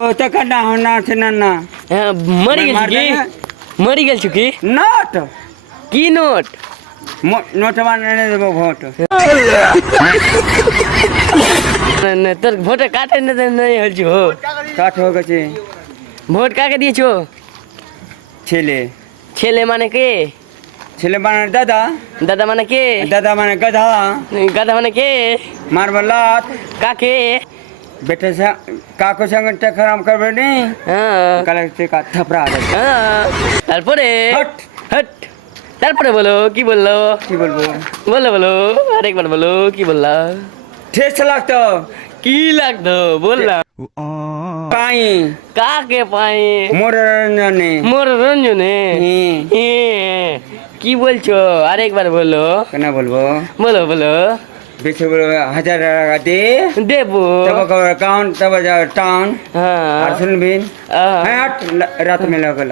ও টাকা না না আছে না না হ্যাঁ মরি গেছি কি মরি গেছি কি নোট কি নোট নোট বানিয়ে দেবো ভোট তোর ভোটে কাটে নাই হয়েছি হো কাঠ হয়ে গেছে ভোট কাকে দিয়েছো ছেলে ছেলে মানে কে ছেলে মানে দাদা দাদা মানে কে দাদা মানে গাধা গাধা মানে কে মারবো লাত কাকে बेटे से काको संग टकराम करबे नी হ্যাঁ काले से का थपरा दे হ্যাঁ তারপরে হট। হট তারপরে বলো কি বললো की बोलबो বলো বলো আরেকবার বলো কি বললা ठेस लागतो কি লাগতো বললাম पाई কাকে পাই मोर रंजने মোর রঞ্জনে কি বলছো আরেকবার বলো केना बोलबो বলো বলো बेचे बोलो 1000 টাকা दे দেবো तब का अकाउंट तब जा टाउन হ্যাঁ और सुन भी আহ, हां रात में लगल